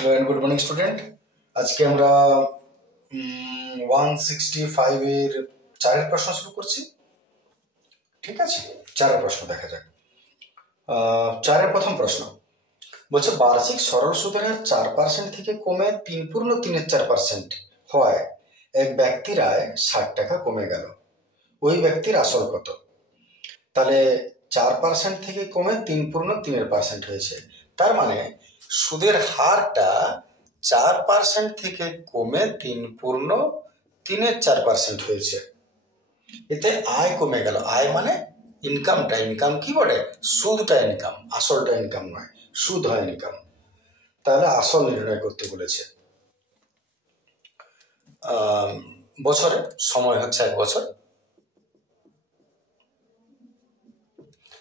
Hello and good morning student. আজকে আমরা 165 এর 4 প্রশ্ন শুরু করছি। ঠিক আছে, 4 প্রশ্ন দেখা যাক। 4 প্রথম প্রশ্ন বলছে বার্ষিক সরল সুদের হার 4% থেকে কমে 3.34% হয় এক ব্যক্তির আয় 60 টাকা কমে গেল, ওই ব্যক্তির আসল কত? তাহলে 4% থেকে কমে 3.3% হয়েছে, তার মানে সুদের হারটা 4% থেকে কমে 3.34% হয়েছে। এতে আয় কমে গেল। আয় মানে ইনকামটা, ইনকাম কি বলে? সুদটা ইনকাম, আসলটা ইনকাম নয়, সুদ হয় ইনকাম। তাহলে আসল নির্ণয় করতে বলেছে। বছরে সময় হচ্ছে 1 বছর।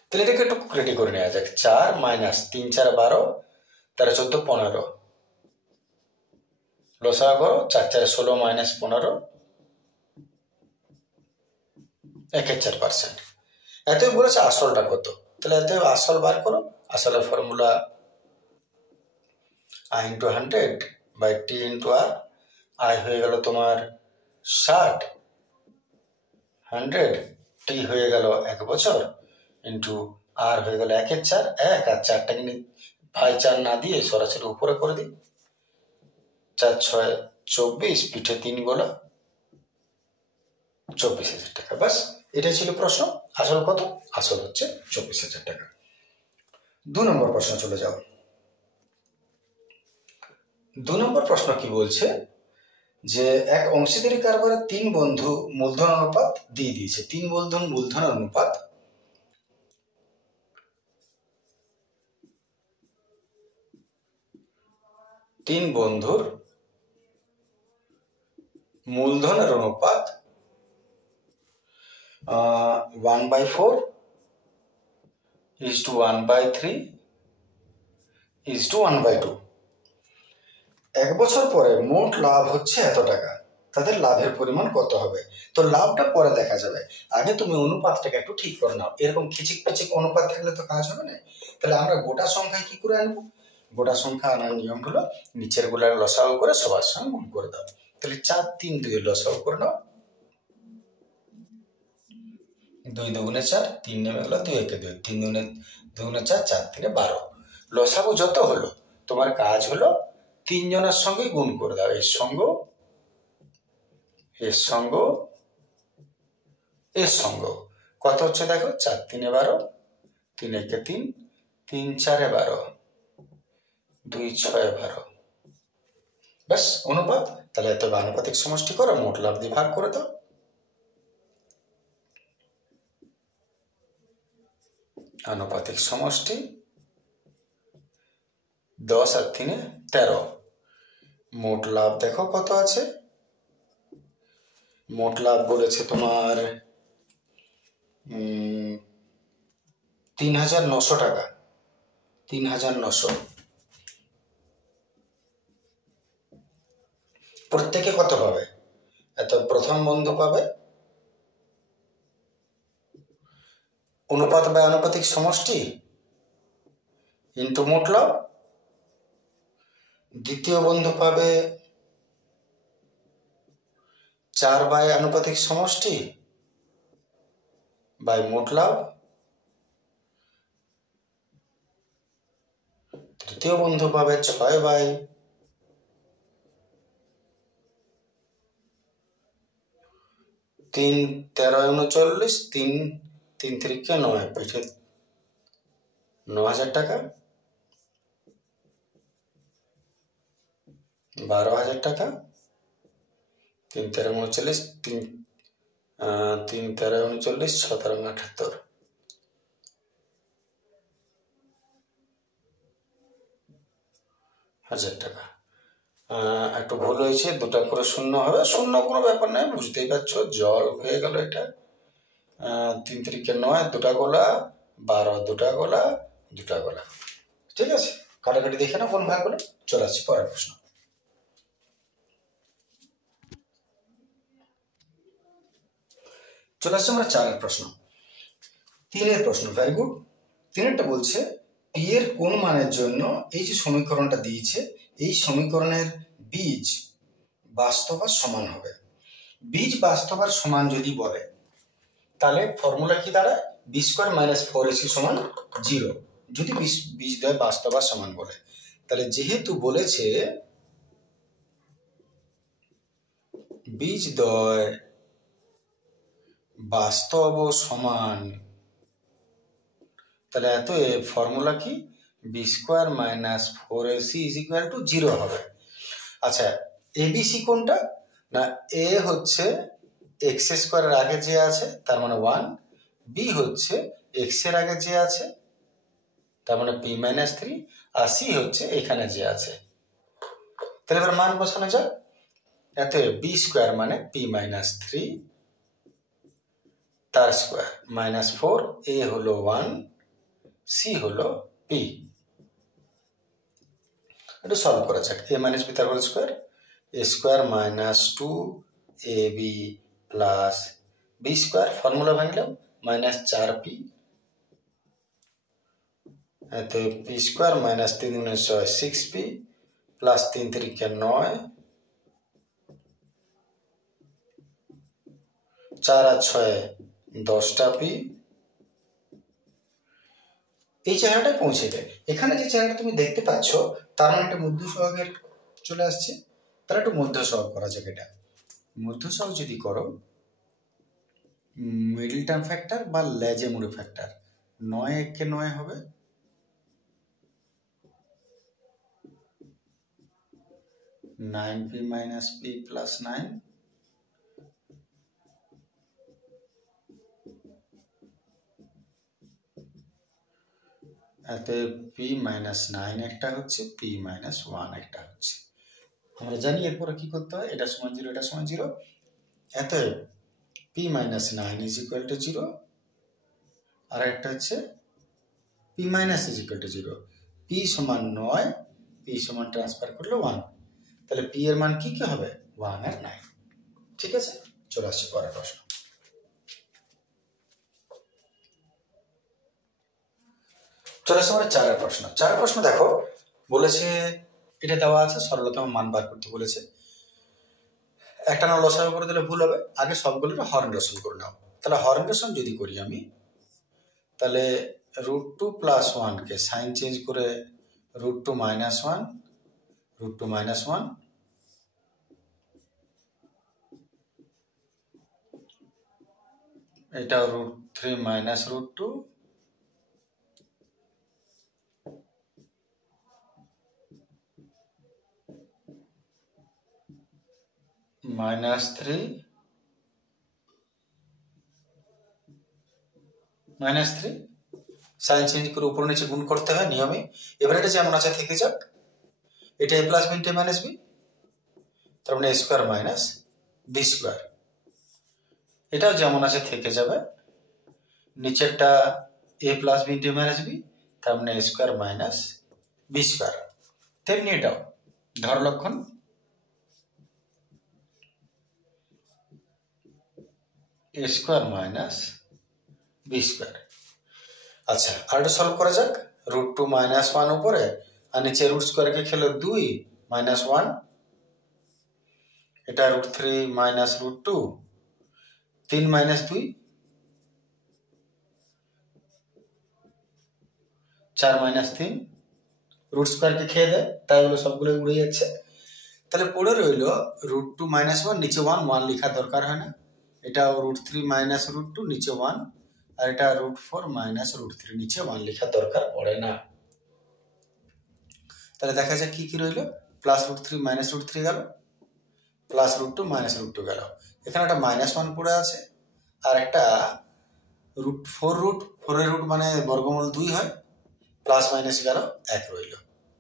তাহলে এটাকে একটু রেডি করে নেওয়া যাক। 4 মাইনাস 3 4 12, 13 14 15, লসাগু করো। 4 4 16 মাইনাস 15, 1/4%। এতই বলেছে আসলটা কত, তাহলে এত আসল বার করো। আসলের formula I × 100 by T × R। আয় হয়ে গেল তোমার 60, 100, T হয়ে গেল 1 বছর, ইন্টু R হয়ে গেল 1/4, 1 আর 4টাকে ভাই 4 না দিয়ে সরাসরি উপরে করে দিই। 4 6 24, পিঠে 3 গোলা, 24,000 টাকা। বাস, এটাই ছিল প্রশ্ন। আসল কত? আসল হচ্ছে 24,000 টাকা। 2 নম্বর প্রশ্ন চলে যাও। 2 নম্বর প্রশ্ন কি বলছে যে এক অংশীদারি কারবারে 3 বন্ধু মূলধন অনুপাত দিয়ে দিয়েছে। 3 বন্ধুর মূলধন অনুপাত 3 বন্ধুর মূলধনের অনুপাত 1/4 is to 1/3 is to 1/2। 1 বছর পরে মোট লাভ হচ্ছে এত টাকা, তাদের লাভের পরিমাণ কত হবে? তো লাভটা পরে দেখা যাবে, আগে তুমি অনুপাতটাকে একটু ঠিক করে নাও। এরকম খিচিক পিচিক অনুপাত থাকলে তো কাজ হবে না। তাহলে আমরা গোটা সংখ্যায় কি করে আনবো? গোটা সংখ্যা আনার নিয়ম হলো নিচের গুলার লসাগু করে সবার সঙ্গে গুণ করে দাও। তাহলে 4 3 2 লসাগু করে নাও। 2 2 4, 3 নেমে গেল, 2 1 2, 3 2 4, 4 3 12। লসাগু যত হলো তোমার কাজ হলো 3 জনের সঙ্গে গুণ করে দাও। এর সঙ্গ, এর সঙ্গ, এর সঙ্গ। কত হচ্ছে দেখো? 4 3 12, 3 1 3, 3 4 12, 2 6 12। ব্যাস অনুপাত। তাহলে এত আনুপাতিক সমষ্টি করো, মোট লাভ দিয়ে ভাগ করে দাও। আনুপাতিক সমষ্টি 10 আর 3 13। মোট লাভ দেখো কত আছে। মোট লাভ বলেছে তোমার 3,900 টাকা। 3,900। প্রত্যেকে কত পাবে? এত প্রথম বন্ধু পাবে অনুপাত বা আনুপাতিক সমষ্টি ইন্টু মোট লাভ। দ্বিতীয় বন্ধু পাবে 4 বাই আনুপাতিক সমষ্টি বাই মোট লাভ। তৃতীয় বন্ধু পাবে 6 বাই 3 13 39, 3 3 3 9, পিঠে 9,000 টাকা, 12,000 টাকা। 3 13 39, 3 13 39, 6 13 78। হাজার টাকা। একটু ভুল হয়েছে, 2টা করে শূন্য হবে। শূন্য কোনো ব্যাপার নয়, বুঝতেই পারছো, জল হয়ে গেল এটা। 3 3 9, 2টা গোলা, 12 2টা গোলা, 2টা গোলা। ঠিক আছে, কাটাকাটি দেখে না কোন ভাগ হলো। চলে আসছি পরের প্রশ্ন। চলে আসছে আমরা 4 প্রশ্ন। 3 প্রশ্ন, ভেরি গুড। 3টা বলছে পি এর কোন মানের জন্য এই যে সমীকরণটা দিয়েছে এই সমীকরণের বীজ বাস্তব আর সমান হবে। বীজ বাস্তব আর সমান যদি বলে তাহলে ফর্মুলা কি দাঁড়ায়, বি স্কোয়ার মাইনাস 4ac সমান 0, যদি বীজদ্বয় বাস্তব আর সমান বলে। তাহলে যেহেতু বলেছে বীজদ্বয় বাস্তব ও সমান, তাহলে এত ফর্মুলা কি, B square minus 4ac is equal to 0 হবে। আচ্ছা, এবিসি কোনটা না, এ হচ্ছে এক্স স্কোয়ারের আগে যে আছে তার মানে 1, বি হচ্ছে এক্স এর আগে যে আছে তার মানে পি মাইনাস 3, আর সি হচ্ছে এখানে যে আছে। তাহলে এবার মান বসানো যাক। এত বি স্কোয়ার মানে পি মাইনাস 3 তার স্কোয়ার মাইনাস 4, এ হলো 1, সি হলো পি। এটা সলভ করা যাক। এ মাইনাস বি তার whole square, a square minus 2ab plus b square, formula ভাঙলাম, মাইনাস 4p, এতে p square minus 3 × 6 6p plus 3 × 3 = 9, 4 আর 6 10টা p। এই চেহারাটায় পৌঁছে যায়। এখানে যে চেহারাটা তুমি দেখতে পাচ্ছ তার মানে একটা মধ্য সহগের চলে আসছে। তাহলে একটু মধ্য সহগ করা যাক। এটা মধ্য সহগ যদি করো, মিডল টার্ম ফ্যাক্টর বা লেজে মুড়ে ফ্যাক্টর, 9 1 9 হবে, 9p minus p plus 9, এতে p minus 9 একটা হচ্ছে, p minus 1 একটা হচ্ছে। আমরা জানি এরপরে কি করতে হয়, এটা সমান 0 এটা সমান 0, এতে p minus 9 is equal to 0, আর একটা হচ্ছে p minus is equal to 0, p সমান 9, p সমান ট্রান্সফার করলে 1, তাহলে p এর মান কি কি হবে, 1 আর 9। ঠিক আছে, চলে আসছে পরের প্রশ্ন। চলে আসছে আমাদের চারের প্রশ্ন। চারের প্রশ্ন দেখো, বলেছে এটা দেওয়া আছে সরলতম মান বার করতে বলেছে। একটা না লসাগু করে দিলে ভুল হবে, আগে সবগুলো হরণ করে নাও। তাহলে হরণ যদি করি আমি, তাহলে √2 + 1 কে সাইন চেঞ্জ করে √2 - 1, √2 - 1, এটা √3 - √2, -3 সাইন চেঞ্জ করে উপর নিচে গুণ করতে হয় নিয়মে। এবার এটা যেমন আছে থেকে যাক, এটা a + b * b, তার মানে a square minus B square, এটাও যেমন আছে থেকে যাবে। নিচেরটা a + b * b, তার মানে a square minus B square. তেমনি এটাও ধর লক্ষণ, a square minus B square. আচ্ছা, আর এটা সলভ করা যাক। √2 - 1 উপরে, আর নিচে রুট স্কোয়ারকে খেলো 2 - 1, এটা √3 - √2, 3 - 2, 4 - 3, রুট স্কোয়ারকে খেয়ে দেয়, তাই হলো সবগুলো উড়ে যাচ্ছে। তাহলে পড়ে রইল √2 - 1, নিচে 1 লেখা দরকার হয় না, এটা √3 - √2 নিচে 1, আর এটা √4 - √3 নিচে 1 লেখা দরকার পড়ে না। তাহলে দেখা যায় কি কি রইল, +√3 - √3 গেল, +√2 - √2 গেল, এখানে একটা -1 পড়ে আছে, আর একটা √4 এর রুট মানে বর্গমূল 2 হয়, প্লাস মাইনাস গেল 1 রইল,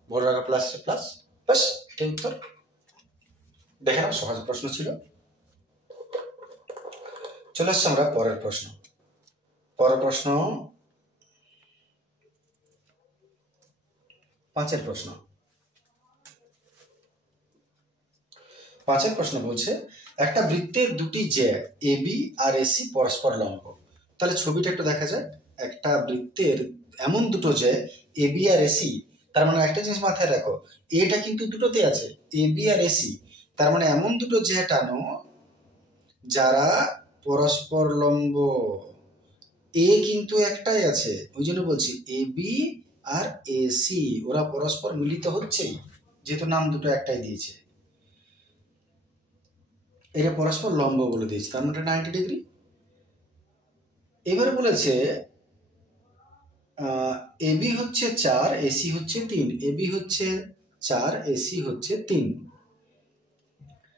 বড় রাখা প্লাস প্লাস, বাস এটাই উত্তর। দেখে নাও, সহজ প্রশ্ন ছিল। চলে আসছে আমরা পরের প্রশ্ন। পরের প্রশ্ন 5 প্রশ্ন। 5 প্রশ্ন বলছে একটা বৃত্তের দুটি জ্যা AB আর AC পরস্পর লম্ব। তাহলে ছবিটা একটু দেখা যায়। একটা বৃত্তের এমন দুটো জ্যা AB আর AC তার মানে একটা জিনিস মাথায় রাখো, এটা কিন্তু দুটোতে আছে, এ বি আর এসি। তার মানে এমন দুটো যে টানো যারা পরস্পর লম্ব। এ কিন্তু একটাই আছে, ওই জন্য বলছি এ বি আর এসি ওরা পরস্পর মিলিত হচ্ছেই, যেহেতু নাম দুটো একটাই দিয়েছে। এটা পরস্পর লম্ব বলে দিয়েছে, তার মানে 90 ডিগ্রি। এবারে বলেছে এবি হচ্ছে 4, এসি হচ্ছে 3। এবি হচ্ছে 4, এসি হচ্ছে 3।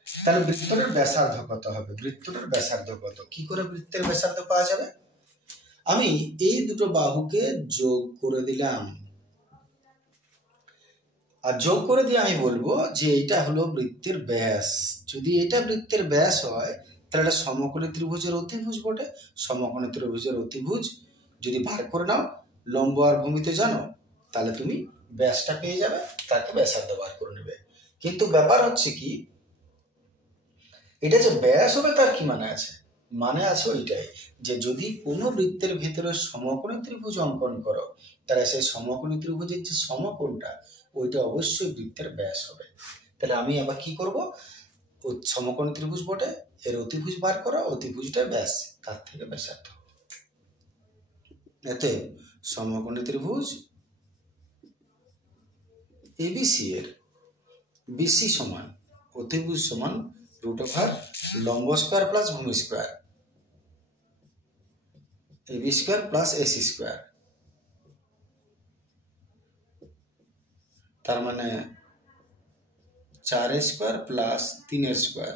তাহলে বৃত্তটার ব্যাসার্ধ কত হবে? বৃত্তটার ব্যাসার্ধ কত? কি করে বৃত্তের ব্যাসার্ধ পাওয়া যাবে? আমি এই দুটো বাহুকে যোগ করে দিলাম, আর যোগ করে দিয়ে আমি বলবো যে এটা হলো বৃত্তের ব্যাস। যদি এটা বৃত্তের ব্যাস হয় তাহলে এটা সমকোণী ত্রিভুজের অতিভুজ বটে। সমকোণী ত্রিভুজের অতিভুজ যদি বার করে নাও, লম্ব আর ভূমিতে জানো, তাহলে তুমি ব্যাসটা পেয়ে যাবে, তাকে ব্যাসার্ধ বার করে নেবে। কিন্তু ব্যাপার হচ্ছে কি, এটা যে ব্যাস হবে তার কি মানে আছে? মানে আছে ওইটাই যে যদি কোনো বৃত্তের ভিতরে সমকোণী ত্রিভুজ অঙ্কন করো, তাহলে সেই সমকোণী ত্রিভুজের যে সমকোণটা ওইটা অবশ্যই বৃত্তের ব্যাস হবে। তাহলে আমি আবার কি করব, সমকোণী ত্রিভুজ বটে, এর অতিভুজ বার করা, অতিভুজটা ব্যাস, তার থেকে ব্যাসার্ধ। এতে সমকোণী ত্রিভুজ এবিসি এর বিসি সমান অতিভুজ সমান √, লম্ব স্কয়ার প্লাস ভূমি square, AB square plus AC square. তার মানে 4 স্কয়ার প্লাস 3 স্কয়ার,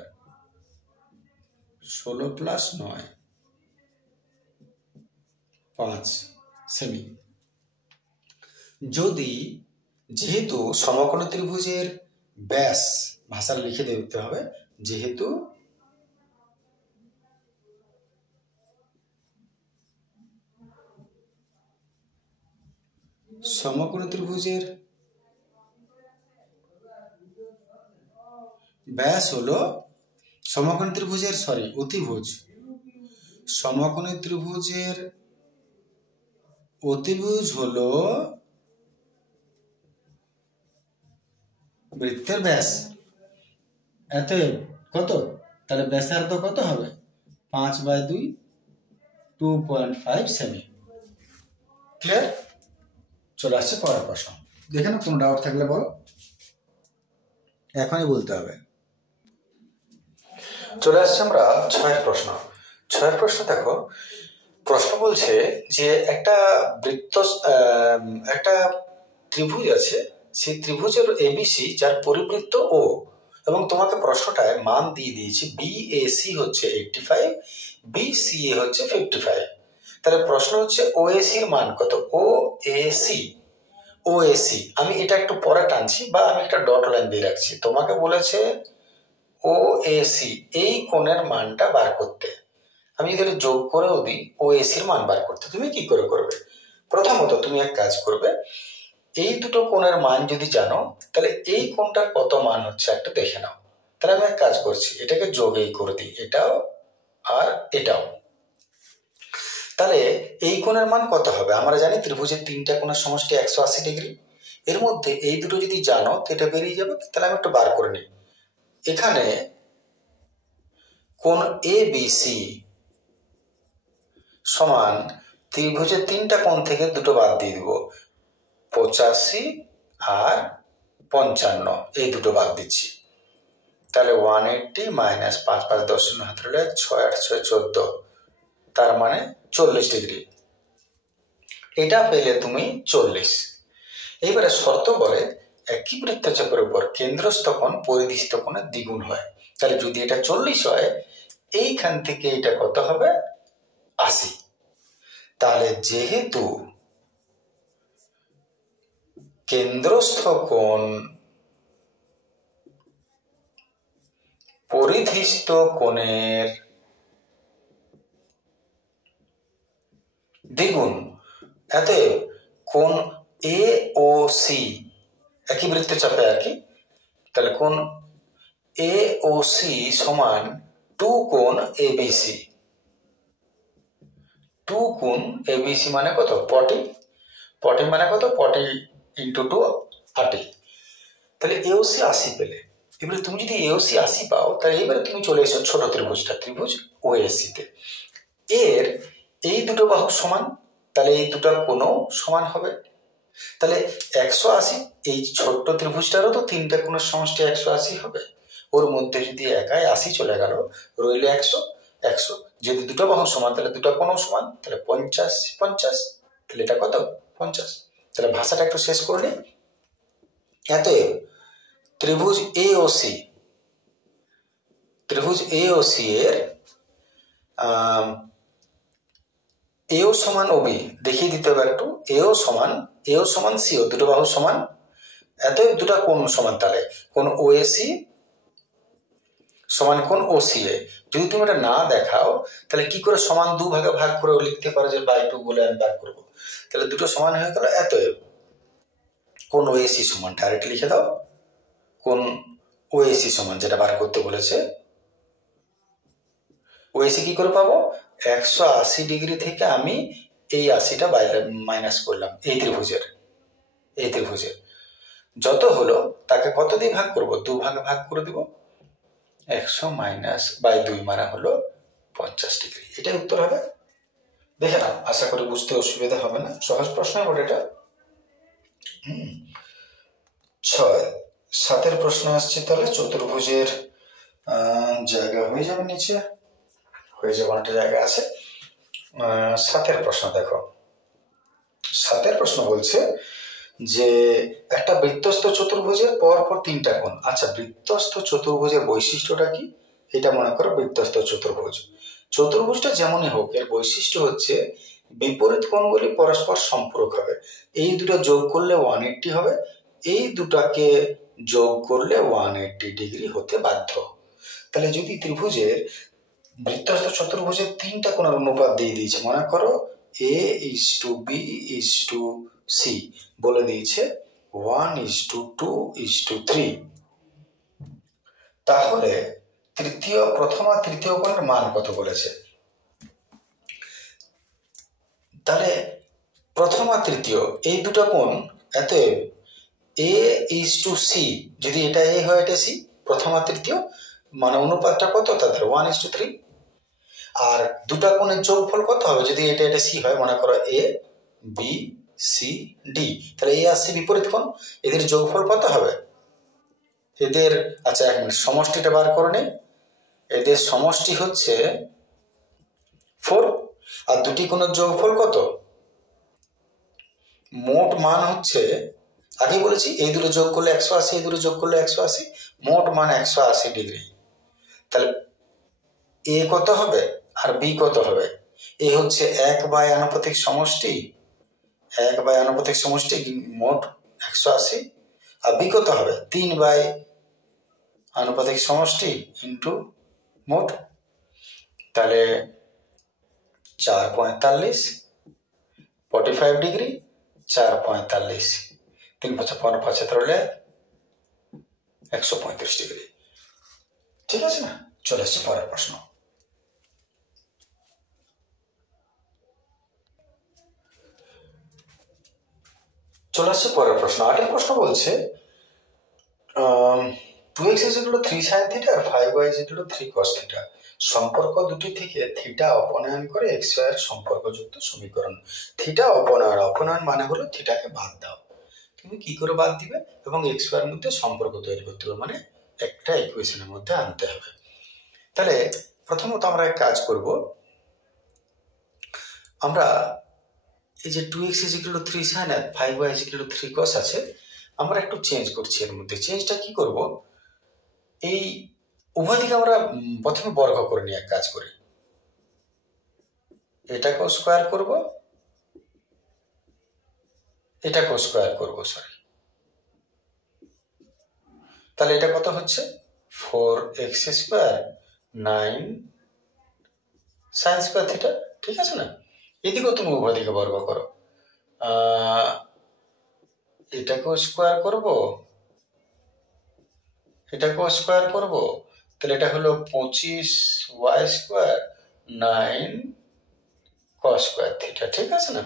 16 প্লাস 9, 5 সেমি। যদি যেহেতু সমকোণী ত্রিভুজের ব্যাস, ভাষা লিখে দিতে হবে, যেহেতু সমকোণী ত্রিভুজের ব্যাস হলো সমকোণী ত্রিভুজের অতিভুজ, সমকোণী ত্রিভুজের অতিভুজ হলো বৃত্তের ব্যাস। এতে কত? তাহলে ব্যাসার্ধ কত হবে? 5/2, 2.5 সেমি। ক্লিয়ার? চলে আসছে পরের প্রশ্ন। দেখে না, কোনো ডাউট থাকলে বলো, এখনই বলতে হবে। চলে আসছে আমরা 6 প্রশ্ন। 6 প্রশ্ন দেখো, প্রশ্ন বলছে যে একটা একটা ত্রিভুজ আছে, সেই ত্রিভুজের এবিসি যার পরিবৃত্ত ও, এবং তোমাকে প্রশ্নটায় মান দিয়ে দিয়েছে বিএসি হচ্ছে 85, বিসিএ হচ্ছে 55। তাহলে প্রশ্ন হচ্ছে ওএসি এর মান কত? ওএসি আমি এটা একটু পরে টানছি, বা আমি একটা ডট লাইন দিয়ে রাখছি। তোমাকে বলেছে ওএসি এই কোণের মানটা বার করতে। আমি যদি যোগ করেও দিই ওএসির মান বার করতে, তুমি কি করে করবে? প্রথমত তুমি এক কাজ করবে, এই দুটো কোণের মান যদি জানো, তাহলে এই কোণটার কত মান হচ্ছে একটা দেখে নাও। তাহলে আমি এক কাজ করছি, এটাকে যোগেই করে দিই, এটাও আর এটাও। তাহলে এই কোণের মান কত হবে? আমরা জানি ত্রিভুজের 3টা কোণের সমষ্টি 180 ডিগ্রি। এর মধ্যে এই দুটো যদি জানো তো এটা বেরিয়ে যাবে। তাহলে আমি একটু বার করে নিই। এখানে কোণ এবিসি সমান ত্রিভুজের 3টা কোণ থেকে দুটো বাদ দিয়ে দিব, 85 আর 55, এই দুটো বাদ দিচ্ছি। তাহলে 180 মাইনাস 5 5 10 হাত হলে 6 8 6 14, তার মানে 40 ডিগ্রি। এটা পেলে তুমি 40। এইবারে শর্ত বলে একই বৃত্তচাপের উপর কেন্দ্রস্থ কোণ পরিধিস্থ কোণের দ্বিগুণ হয়। তাহলে যদি এটা 40 হয়, এইখান থেকে এটা কত হবে? 80। তাহলে যেহেতু কেন্দ্রস্থ কোণ পরিধিস্থ কোণের দ্বিগুণ, অতএব কোণ এ ও সি একই বৃত্তচাপে আর কি, তাহলে কোণ এ ও সি সমান 2 কোণ এবিসি। 2 কোণ এবিসি মানে কত? 40। 40 মানে কত? 40 × 2 8। তাহলে এওসি 80 পেলে, এবারে তুমি যদি এওসি 80 পাও তাহলে এবারে তুমি চলে এসো ছোট ত্রিভুজটা, ত্রিভুজ ওএসি তে। এর এই দুটো বাহু সমান, তাহলে এই দুটো কোণও সমান হবে। তাহলে 180, এই ছোট্ট ত্রিভুজটারও তো তিনটা কোণের সমষ্টি 180 হবে। ওর মধ্যে যদি একাই 80 চলে গেল, রইল 100। 100 যদি দুটো বাহু সমান তাহলে দুটো কোণও সমান, তাহলে 50 50, তাহলে এটা কত? 50। তাহলে ভাষাটা একটু শেষ করে নিই। অতএব ত্রিভুজ এওসি, ত্রিভুজ এওসি এর এও সমান ওবি দেখিয়ে দিতে হবে একটু। এও সমান সিও, দুটো বাহু সমান, এতএব দুটো কোণ সমান। তাহলে কোণ ওএসি সমান কোণ ওসিএ। যদি তুমি এটা না দেখাও তাহলে কি করে সমান দু ভাগে ভাগ করে লিখতে পারো যে বাই 2 বলে আমি ভাগ করবো। তাহলে দুটো সমান হয়ে গেল। এতএব কোণ ওএসি সমান, ডাইরেক্ট লিখে দাও, কোণ ওএসি সমান যেটা বার করতে বলেছে। ওএসি কি করে পাবো? 180 ডিগ্রি থেকে আমি এই 80টা বাইরে মাইনাস করলাম এই ত্রিভুজের, এই ত্রিভুজের যত হলো তাকে কত দিয়ে ভাগ করব? 2 ভাগে ভাগ করে দিব। 100 মাইনাস বাই 2 মানে হলো 50 ডিগ্রি। এটাই উত্তর হবে। দেখে নাও, আশা করি বুঝতে অসুবিধা হবে না, সহজ প্রশ্ন বটে এটা। 6 7 প্রশ্ন আসছে। তাহলে চতুর্ভুজের জায়গা হয়ে যাবে নিচে, হয়ে যাবে, অনেকটা জায়গা আছে। 7 প্রশ্ন দেখো। 7 প্রশ্ন বলছে যে একটা বৃত্তস্থ চতুর্ভুজের পরপর 3টা কোণ। আচ্ছা, বৃত্তস্থ চতুর্ভুজের বৈশিষ্ট্যটা কি? এটা মনে করো বৃত্তস্থ চতুর্ভুজ। চতুর্ভুজটা যেমনই হোক, এর বৈশিষ্ট্য হচ্ছে বিপরীত কোণগুলি পরস্পর সম্পূরক হবে। এই দুটো যোগ করলে 180 হবে, এই দুটাকে যোগ করলে 180 ডিগ্রি হতে বাধ্য। তাহলে যদি ত্রিভুজের, বৃত্তস্থ চতুর্ভুজের 3টা কোণের অনুপাত দিয়ে দিয়েছে, মনে করো A:B:C বলে দিয়েছে 1:2:3, তাহলে প্রথম আর তৃতীয় কোণের মান কত বলেছে? তাহলে প্রথম আর তৃতীয় এই দুটো কোণ, অতএব A:C, যদি এটা A হয় এটা C, প্রথম আর তৃতীয় মানে অনুপাতটা কত তাদের? 1:3। আর দুটা কোণের যোগফল কত হবে? যদি এটা C হয়, মনে করো ABCD, তাহলে A আর C বিপরীত কোণ, এদের যোগফল কত হবে? এদের, আচ্ছা 1 মিনিট, সমষ্টিটা বার করে নেই। এদের সমষ্টি হচ্ছে 4, আর দুটি কোণের যোগফল কত? মোট মান হচ্ছে, আগেই বলেছি এই দুটো যোগ করলে 180, এই দুটো যোগ করলে 180, মোট মান 180 ডিগ্রি। তাহলে এ কত হবে আর বি কত হবে? এ হচ্ছে 1/আনুপাতিক সমষ্টি, 1/আনুপাতিক সমষ্টি মোট 180, আর বি কত হবে? 3/আনুপাতিক সমষ্টি ইন্টু মোট। তাহলে 4:45, 45 ডিগ্রি, 4:45, 3×5=75 হলে 135 ডিগ্রি। ঠিক আছে না? চলে আসছে পরের প্রশ্ন। চলে আসছে পরের প্রশ্ন। 8 প্রশ্ন বলছে 2x = 3 sin θ আর 5y = 3 cos θ। সম্পর্ক দুটি থেকে থিটা অপনয়ন করে x y এর সম্পর্কযুক্ত সমীকরণ। থিটা অপনয়ন মানে হলো থিটাকে বাদ দাও। তুমি কি করে বাদ দিবে? এবং x y এর মধ্যে সম্পর্ক তৈরি করতে হবে, মানে একটা ইকুয়েশনের মধ্যে আনতে হবে। তাহলে প্রথমত আমরা এক কাজ করব, আমরা এই যে 2x = 3 sin আর 5y = 3 cos আছে, আমরা একটু চেঞ্জ করছি এর মধ্যে। চেঞ্জটা কি করব? এই উভয় দিকে আমরা প্রথমে বর্গ করে নিয়ে এক কাজ করি, এটাকেও স্কোয়ার করব, এটাকেও স্কোয়ার করব, সরি। তাহলে এটা কত হচ্ছে? 4x² 9 sin² θ। ঠিক আছে না? এদিকেও তুমি উভয় দিকে বর্গ করো, এটাকেও স্কোয়ার করব, এটাকেও স্কোয়ার করব, তাহলে এটা হলো 25y² 9 cos² θ। ঠিক আছে না?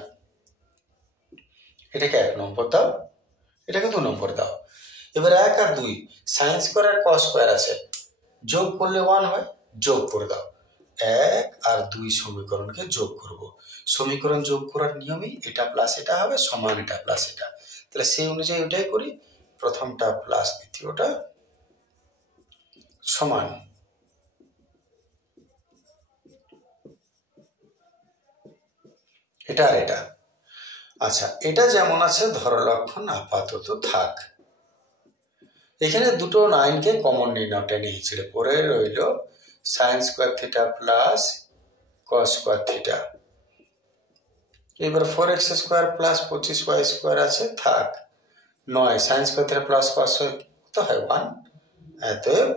এটাকে 1 নম্বর দাও, এটাকে 2 নম্বর দাও। এবার 1 আর 2 সাইন স্কোয়ার আর কস স্কোয়ার আছে, যোগ করলে 1 হয়, যোগ করে দাও। 1 আর 2 সমীকরণকে যোগ করব। সমীকরণ যোগ করার নিয়মই এটা প্লাস এটা হবে সমান এটা প্লাস এটা, তাহলে সেই অনুযায়ী ওটাই করি। প্রথমটা প্লাস দ্বিতীয়টা সমান। এটা আর এটা। আচ্ছা, এটা যেমন আছে ধরলক্ষণ আপাতত থাক। এখানে দুটো 9কে কমন নির্ণয় টেনে হিঁচড়ে পরে রইল sine square theta plus cos square theta. এবার 4x square plus 25y square আছে, থাক। 9 sine square theta plus cos তো হয় 1, অতএব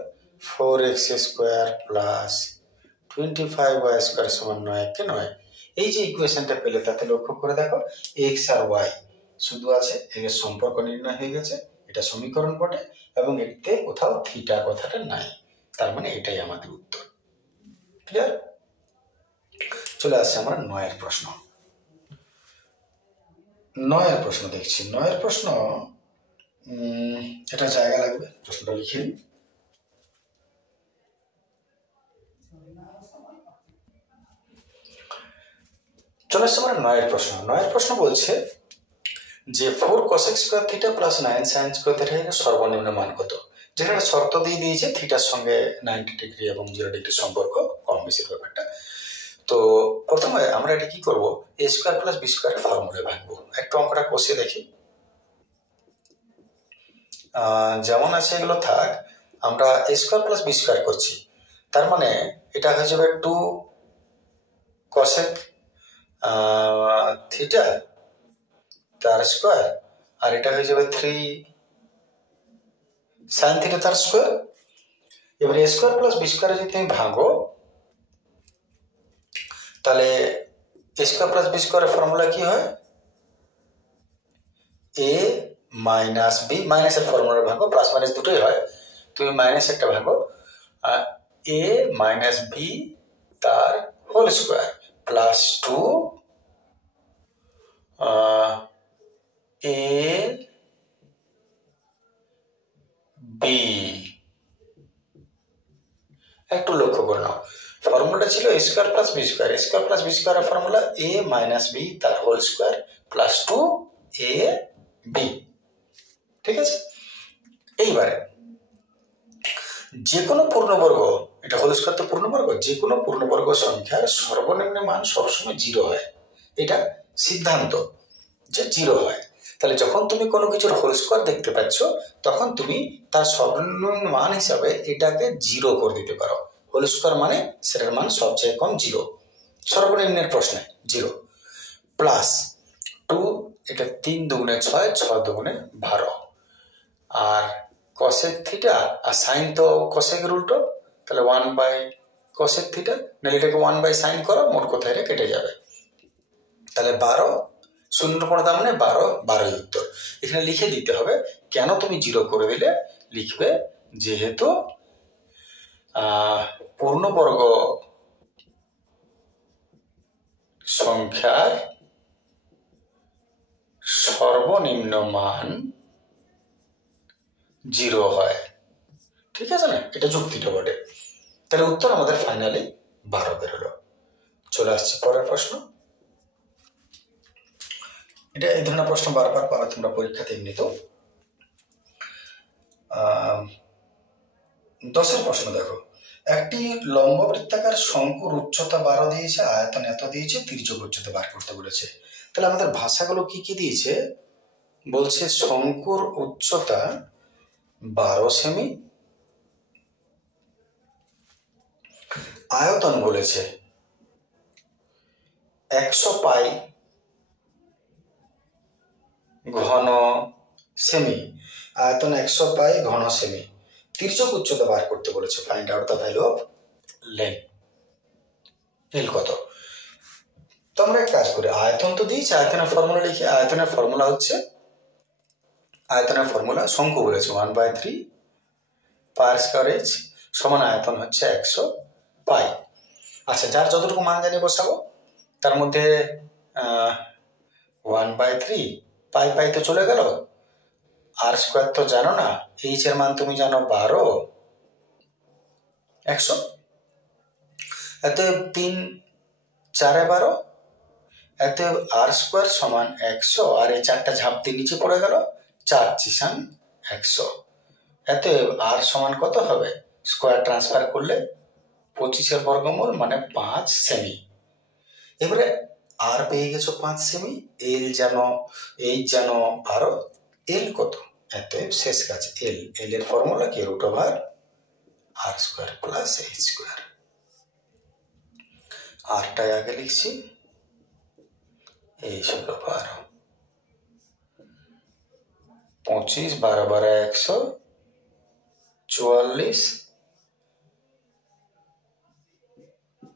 4x square plus 25y square সমান 9 কে 9। এই যে ইকুয়েশনটা পেলে তাতে লক্ষ্য করে দেখো x আর y শুধু আছে, এর সম্পর্ক নির্ণয় হয়ে গেছে। এটা সমীকরণ বটে এবং এতে কোথাও থিটা কথাটা নাই, তার মানে এটাই আমাদের উত্তর। ক্লিয়ার? চলে আসছে আমরা 9 প্রশ্ন। 9 প্রশ্ন দেখছি। 9 প্রশ্ন, এটা জায়গা লাগবে, প্রশ্নটা লিখে নিই। চলে আসছে আমরা 9 প্রশ্ন। 9 প্রশ্ন বলছে যে 4 cosec square theta plus 9 sin square theta এর সর্বনিম্ন মান কত। যেখানে শর্ত দিয়ে দিয়েছে থিটার সঙ্গে 90 ডিগ্রি এবং 0 ডিগ্রি সম্পর্ক, কম বেশির ব্যাপারটা। তো প্রথমে আমরা এটা কি করব, a স্কয়ার প্লাস b স্কয়ারের ফর্মুলায় ভাঙবো। একটু অঙ্কটা কষে দেখি। যেমন আছে এগুলো থাক, আমরা a square plus b square করছি, তার মানে এটা হয়ে যাবে 2 cosec থিটা তার স্কয়ার, আর এটা হয়ে যাবে 3 sin থিটা তার স্কয়ার। এবার a স্কয়ার প্লাস b স্কয়ারে যদি তুমি ভাঙো, তাহলে a স্কয়ার প্লাস b স্কয়ারের ফর্মুলা কি হয়, a মাইনাস b, মাইনাসের ফর্মুলা ভাঙো, প্লাস মাইনাস দুটোই হয়, তুমি মাইনাস একটা ভাঙো, a মাইনাস b তার whole square plus 2 a b। একটু লক্ষ্য করে নাও, ফর্মুলাটা ছিল a square plus b square. a square plus b স্কয়ারের ফর্মুলা a মাইনাস b তার whole square plus 2 a b। ঠিক আছে? এইবারে যে কোনো পূর্ণবর্গ, এটা হোল স্কয়ার তো পূর্ণবর্গ, যে কোনো পূর্ণবর্গ সংখ্যার সর্বনিম্ন মান সবসময় 0 হয়, এটা সিদ্ধান্ত যে 0 হয়। তাহলে যখন তুমি কোনো কিছুর হোল স্কয়ার দেখতে পাচ্ছ, তখন তুমি তার সর্বনিম্ন মান হিসাবে এটাকে 0 করে দিতে পারো। হোল স্কয়ার মানে সেটার মান সবচেয়ে কম 0, সর্বনিম্নের প্রশ্নে 0, প্লাস 2, এটা 3 দুগুণে 6, 6 দুগুণে 12, আর cosec থিটা আর sin তো cosec এর উল্টো, তাহলে 1 বাই cosec থিটা, নাহলে এটাকে 1 বাই sin করো, মোট কথা এটা কেটে যাবে। তাহলে 12, শূন্য কোনো দাম নেই, 12, 12ই উত্তর। এখানে লিখে দিতে হবে, কেন তুমি 0 করে দিলে, লিখবে যেহেতু পূর্ণবর্গ সংখ্যার সর্বনিম্ন মান 0 হয়। ঠিক আছে না? এটা যুক্তিটা বটে। তাহলে উত্তর আমাদের ফাইনালি 12 বেরোলো। চলে আসছে পরের প্রশ্ন। এটা এই ধরনের প্রশ্ন বারবার পাবে তোমরা পরীক্ষাতে এমনিতেও। 10 প্রশ্ন দেখো, একটি লম্ব বৃত্তাকার শঙ্কুর উচ্চতা 12 দিয়েছে, আয়তন এত দিয়েছে, তির্যক উচ্চতা বার করতে বলেছে। তাহলে আমাদের ভাষাগুলো কি কি দিয়েছে, বলছে শঙ্কুর উচ্চতা 12 সেমি, আয়তন বলেছে 100 পাই ঘন সেমি, আয়তন 100 পাই ঘন সেমি, তির্যক উচ্চতা বার করতে বলেছে, find out the value of length, L কত। তো আমরা এক কাজ করি, আয়তন তো দিয়েছি, আয়তনের ফর্মুলা লিখি। আয়তনের ফর্মুলা হচ্ছে, আয়তনের ফর্মুলা শঙ্কু বলেছে 1/3 পাই স্কয়ার h সমান আয়তন হচ্ছে 100 পাই। আচ্ছা, যার যতটুকু মান জানি বসাবো, তার মধ্যে 1/3 পাই পাই তো চলে গেল, আর স্কোয়ার তো জানো না, এইচ এর মান তুমি জানো 12, 100। অতএব 3 4 12, অতএব আর স্কোয়ার সমান 100, আর এই 4টা ঝাঁপ দিয়ে নিচে পড়ে গেল, 4 চিসান 100। অতএব আর সমান কত হবে, স্কোয়ার ট্রান্সফার করলে 25 বর্গমূল মানে 5 সেমি। এবারে আর পেয়ে গেছো 5 সেমি, এল জানো, এইচ জানো 12, এল কত, অতএব শেষ কাজ এল। এল এর ফর্মুলা কি, রুট ওভার আর স্কোয়ার প্লাস এইচ স্কোয়ার। আরটাই আগে লিখছি, এইচ হলো 12, 25 12 12 144,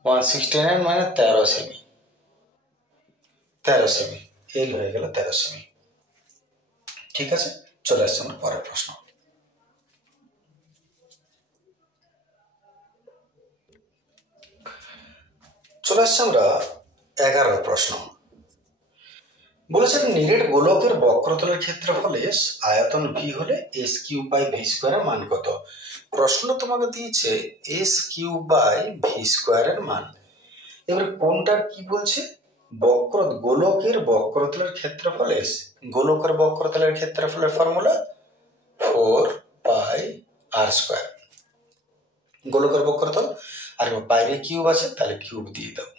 169 মানে 13 সেমি, 13 সেমি, এল হয়ে গেল 13 সেমি। ঠিক আছে, চলে আসছে আমার পরের প্রশ্ন। চলে আসছে আমরা 11 প্রশ্ন। বলেছেন নিরেট গোলকের বক্রতলের ক্ষেত্রফল এস, আয়তন ভি হলে এস কিউব বাই ভি স্কোয়ারের মান কত। প্রশ্ন তোমাকে দিয়েছে এস কিউব বাই ভি স্কোয়ারের মান। এবারে কোনটার কি বলছে, গোলকের বক্রতলের ক্ষেত্রফল এস। গোলকের বক্রতলের ক্ষেত্রফলের ফর্মুলা 4 পাই আর স্কোয়ার। গোলকের বক্রতল, আর বাইরে কিউব আছে তাহলে কিউব দিয়ে দাও।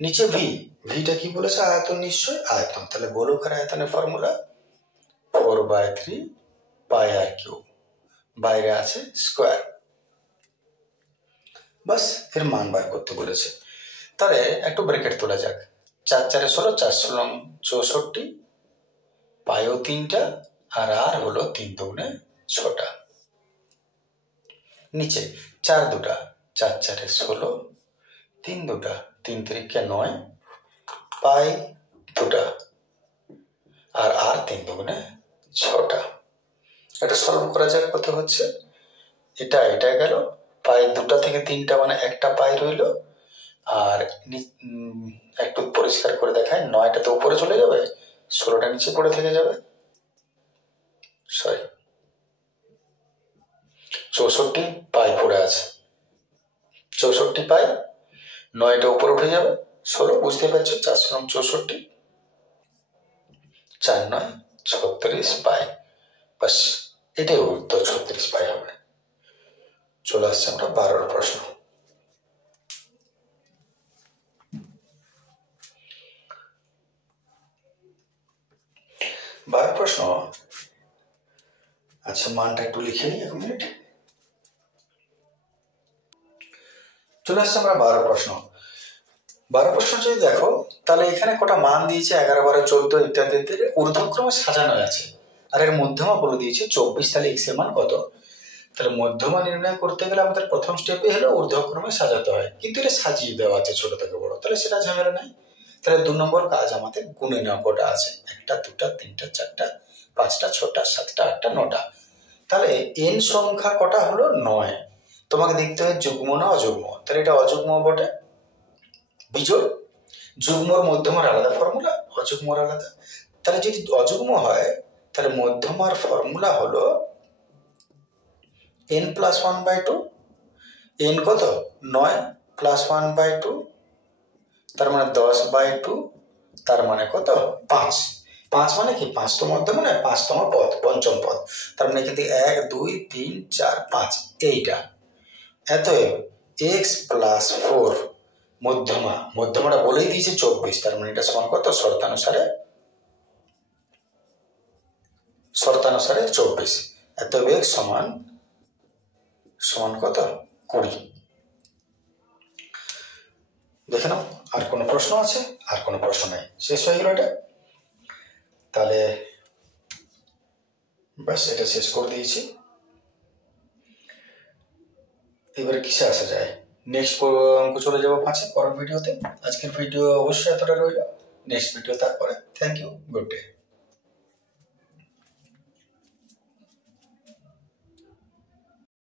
নিচে ভি, ভিটা কি বলেছে, আয়তন, নিশ্চয় আয়তন, তাহলে গোলকের আয়তনের ফর্মুলা 4/3 পাই আর কিউব, বাইরে আছে স্কোয়ার। বাস, এর মান বার করতে বলেছে। তাহলে একটু ব্র্যাকেট তোলা যাক, 4 4 16, 4 16 64, পাইও 3টা, আর হলো 3 2 6টা। নিচে 4 2টা, 4 4 16, 3 2টা, 3 3 9, পাই 2টা, আর 3 2 6টা। এটা সলভ করা যাক, কত হচ্ছে, এটা গেল, পাই 2টা থেকে 3টা মানে একটা পাই রইল, আর একটু পরিষ্কার করে দেখায়, 9টা তো উপরে চলে যাবে, 16টা নিচে পড়ে থেকে যাবে, সরি 64 পাই পড়ে আছে, 64 পাই, 9টা উপরে উঠে যাবে, 16, বুঝতে পারছো, 4 64, 4 9 36 পাই। বাস, এটাই উত্তর, 36 পাই হবে। চলে আসছে আমরা 12 প্রশ্ন। প্রশ্ন, আচ্ছা মানটা একটু লিখে নিই, 1 মিনিট। চলে আসছে আমরা 12 প্রশ্ন। 12 প্রশ্ন যদি দেখো, তাহলে এখানে কটা মান দিয়েছে, 11 12 14 ইত্যাদি ঊর্ধ্বক্রমে সাজানো আছে, আর এর মধ্যমা বলে দিয়েছে 24, তাহলে এক্স এর মান কত। তাহলে মধ্যমা নির্ণয় করতে গেলে আমাদের প্রথম স্টেপে হলো ঊর্ধ্বক্রমে সাজাতে হয়, কিন্তু এটা সাজিয়ে দেওয়া আছে ছোট থেকে বড়, তাহলে সেটা ঝামেলা নাই। তাহলে 2 নম্বর কাজ আমাদের গুণে নেওয়া কটা আছে, 1টা 2টা 3টা 4টা 5টা 6টা 7টা 8টা 9টা। তাহলে এন সংখ্যা কটা হলো 9। তোমাকে দেখতে হয় যুগ্ম না অযুগ্ম, তাহলে এটা অযুগ্ম বটে, বিজোড়। যুগ্মর মধ্যমার আলাদা ফর্মুলা, অযুগ্মর আলাদা। তাহলে যদি অযুগ্ম হয় তাহলে মধ্যমার ফর্মুলা হলো n + 1/2, n কত 9 + 1/2, তার মানে 10/2, তার মানে কত 5। 5 মানে কি, 5তম মধ্যম মানে 5তম পদ, পঞ্চম পদ, তার মানে এখান থেকে 1 2 3 4 5 এইটা। অতএব x + 4 মধ্যমাটা বলেই দিয়েছে 24, তার মানে এটা সমান কত, শর্তানুসারে 24। অতএব x সমান কত, 20। দেখে নাও, আর কোনো প্রশ্ন আছে, আর কোনো প্রশ্ন নাই, শেষ হয়ে গেল এটা। তাহলে ব্যাস, এটা শেষ করে দিয়েছি। এবারে কিসে আসা যায়, নেক্সট অঙ্ক চলে যাবো 5 পরের ভিডিওতে। আজকের ভিডিও অবশ্যই এতটা রইল, নেক্সট ভিডিও তারপরে। Thank you, good day.